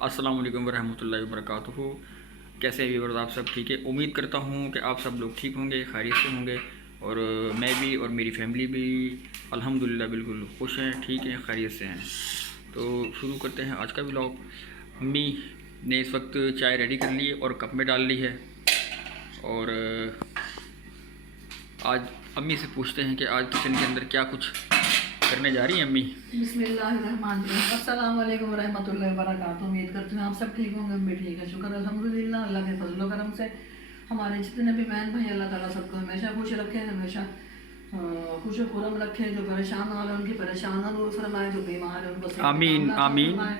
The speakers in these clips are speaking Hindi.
अस्सलाम वालेकुम रहमतुल्लाहि व बरकातुहू। कैसे हैं व्यूअर्स, आप सब ठीक है। उम्मीद करता हूँ कि आप सब लोग ठीक होंगे, खैरियत से होंगे। और मैं भी और मेरी फैमिली भी अल्हम्दुलिल्लाह बिल्कुल खुश हैं, ठीक हैं, खैरियत से हैं। तो शुरू करते हैं आज का व्लॉग। अम्मी ने इस वक्त चाय रेडी कर ली है और कप में डाल ली है। और आज अम्मी से पूछते हैं कि आज किचन के अंदर क्या कुछ करने जा रही हैं अम्मी। बिस्मिल्लाहिर्रहमानिर्रहीम। अस्सलाम वालेकुम रहमतुल्लाहि व बरकातुहू। उम्मीद करती हूँ आप सब ठीक होंगे। हम भी ठीक है, शुक्र अल्हम्दुलिल्लाह। अल्लाह के फजल व करम से हमारे जितने भी बहन भाई, अल्लाह ताला सबको हमेशा खुश रखे, हमेशा खुश खुरम रखे। जो परेशान हो रहे हैं उनकी परेशानियां दूर फरमाए, जो बीमार है उनको सेहत आमीन कामला अता आमीन। फरमाए,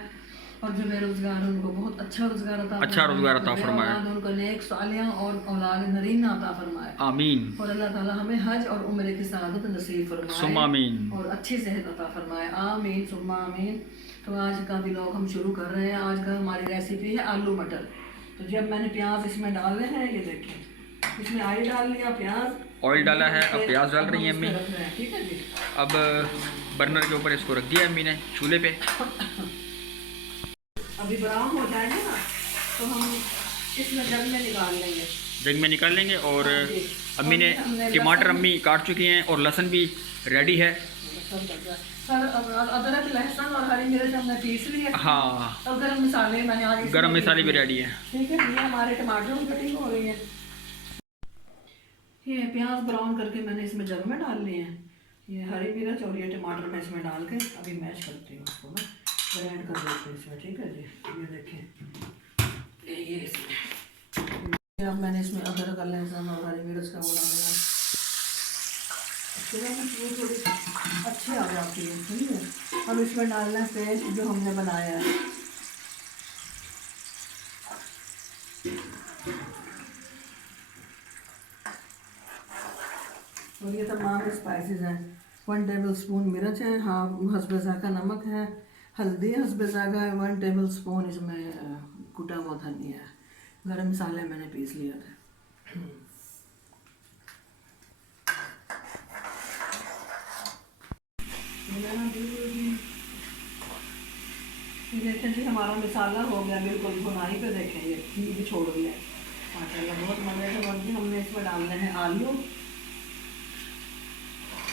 और जो बेरोजगार है उनको बहुत अच्छा रोजगार अता अच्छा फरमाए, रोज़गार अता फरमाए। औलाद उनको नेक सालियां और औलाद नरीना अता फरमाए। आमीन और अल्लाह ताला हमें हज और उम्र की सआदत नसीब फरमाए सुम्मा आमीन। और अच्छी सेहत अता फरमाए। आमीन सुम्मा आमीन। तो आज का व्लॉग हम शुरू कर रहे हैं। आज का हमारी रेसिपी है आलू मटर। तो जब मैंने प्याज इसमें डाले हैं, ये देखें, इसमें ऑयल डाल लिया, प्याज ऑयल डाला है, अब प्याज डाल अब रही हम हैं इसमें अम्मी। रख रहे हैं, ठीक है जी। अब बर्नर के ऊपर इसको रख दिया अम्मी ने, चूल्हे पे। अभी ब्राउन हो जाएगा ना तो हम इसमें जग में निकाल लेंगे। जग में निकाल लेंगे। और हाँ जी। अम्मी और ने ये हमने टमाटर लहसुन अम्मी काट चुकी हैं और लहसुन भी रेडी है। सर अदरक लहसुन और हरी मिर्च हमने पीस लिया। हाँ, और गरम मसाले मैंने आज इसमें गरम पीस मसाले भी लिए। रेडी हैं। ठीक है, ये हमारे टमाटर की कटिंग हो रही है। ये प्याज ब्राउन करके मैंने इसमें जग में डाल लिए हैं। ये हरी मिर्च और ये टमाटर मैं इसमें डाल के अभी मैश करती हूँ, उसको मैं ग्राइंड कर देती हूँ इसमें, ठीक है जी। ये देखें, ये इसमें अब मैंने इसमें अदरक लहसुन और हरी मिर्च का वो डालना है। वो थोड़ी अच्छी आ जाती है, समझे। अब इसमें डालना है पेस्ट जो हमने बनाया है। और ये तमाम स्पाइसेस हैं। 1 टेबल स्पून मिर्च है, हाफ हस्बे ज़ायक़ा नमक है, हल्दी हस्बे ज़ायक़ा है, 1 टेबल स्पून इसमें कुटा हुआ धनिया है, गरम मसाले मैंने पीस लिया था। ये देखें जी, हमारा मसाला हो गया बिल्कुल भुनाई पे। देखें ये घी भी छोड़ दिया माशाल्लाह, बहुत मज़े से बन गई। हमने इसमें डालने हैं आलू।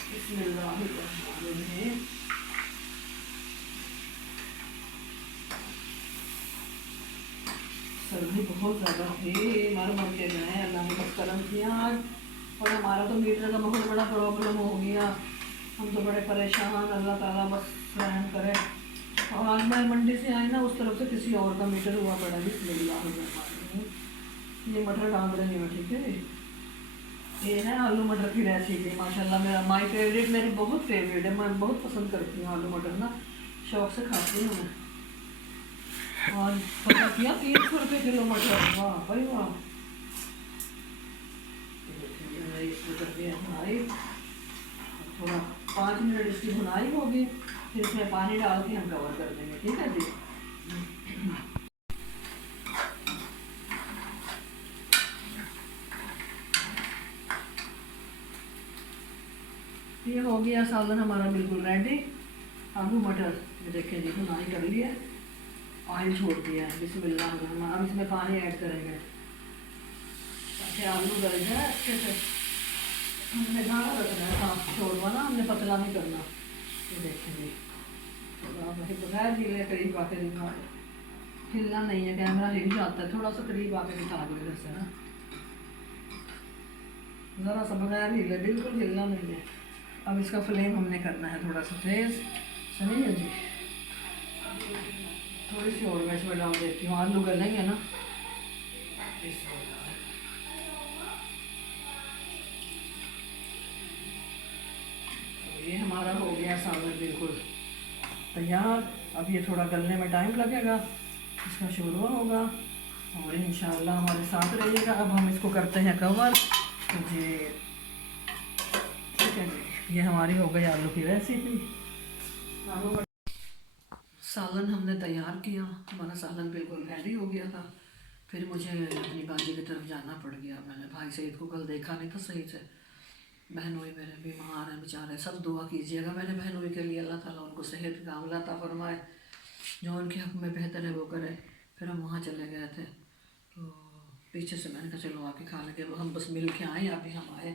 बिस्मिल्लाहिर्रहमानिर्रहीम। सर्दी बहुत ज़्यादा थी, मर मर के गए, अल्लाह ने बस करम किया आज। और हमारा तो मीटर का बहुत बड़ा प्रॉब्लम हो गया, हम तो बड़े परेशान। अल्लाह ताला बस रहम करे। और आज मैं मंडी से आई ना, उस तरफ से किसी और का मीटर हुआ पड़ा। बिस्मिल्लाहिर्रहमानिर्रहीम। ये मटर डाल रही हूँ, ठीक है। ये है आलू मटर की रेसिपी। माशाल्लाह मेरा माय फेवरेट, मेरी बहुत फेवरेट है। मैं बहुत पसंद करती हूँ आलू मटर ना, शौक से खाती हूँ मैं। और पता किया 300 रुपये किलो मटर, वाह भाई वाह। इसको कर दिया भुनाई, थोड़ा 5 मिनट इसकी भुनाई होगी, फिर इसमें पानी डाल के हम कवर कर देंगे, ठीक है जी। ये हो गया सालन हमारा बिल्कुल रेडी। आलू मटर ये देखें जी, भुनाई कर लिया, ऑयल छोड़ दिया है। बिस्मिल्लाह। अब इसमें पानी ऐड करेंगे ताकि आलू गल जाए अच्छे से। हमने गाढ़ा रखना है, साफ छोड़वा ना, हमने पतला नहीं करना। ये देखेंगे बगैर हिले करीब आके दिखा, हिलना नहीं है, कैमरा हिल जाता है। थोड़ा सा करीब आके दिखा दो इधर से ना, ज़रा सा बगैर हिले, बिल्कुल हिलना नहीं है। अब इसका फ्लेम हमने करना है थोड़ा सा तेज़, सही है जी। थोड़ी सी और मैं इसमें डाल देती हूँ, आलू गलेंगे ना। ये हमारा हो गया सालन बिल्कुल तैयार। अब ये थोड़ा गलने में टाइम लगेगा, इसका शोरबा होगा और इंशाल्लाह हमारे साथ रहिएगा। अब हम इसको करते हैं कवर। तो जी ठीक है जी, ये हमारी हो गई आलू की रेसिपी। आलू सालन हमने तैयार किया, हमारा सालन बिल्कुल रेडी हो गया था। फिर मुझे अपनी बाजी की तरफ जाना पड़ गया। मैंने भाई सईद को कल देखा नहीं था सही से, बहनोई मेरे बीमार हैं बेचारे। सब दुआ कीजिएगा मेरे बहनोई के लिए, अल्लाह ताला उनको सेहत कामला अता फरमाए, जो उनके हक़ में बेहतर है वो करे। फिर हम वहाँ चले गए थे, तो पीछे से मैंने कहा चलो आके खा लेंगे। हम बस मिल के आए, अभी हम आए,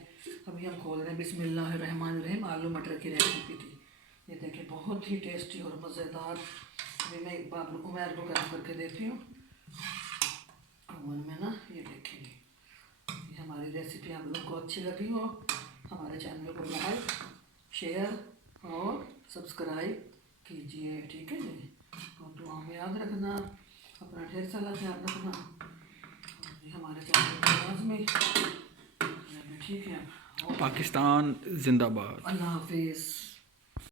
अभी हम खोल रहे हैं। बिस्मिल्लाहिर्रहमानिर्रहीम। आलू मटर की रेसिपी थी ये, देखिए बहुत ही टेस्टी और मज़ेदार। अभी मैं एक बार उमैर को गर्म करके देती हूँ ओवन में ना। ये देखिए, ये हमारी रेसिपी आप लोगों को अच्छी लगी हो, हमारे चैनल को लाइक, शेयर और सब्सक्राइब कीजिए, ठीक है जी। और दुआ में याद रखना, अपना ढेर सारा ख्याल रखना। और ये हमारे चैनल को लाजमी, ठीक है। पाकिस्तान जिंदाबाद। अल्लाह हाफिज़।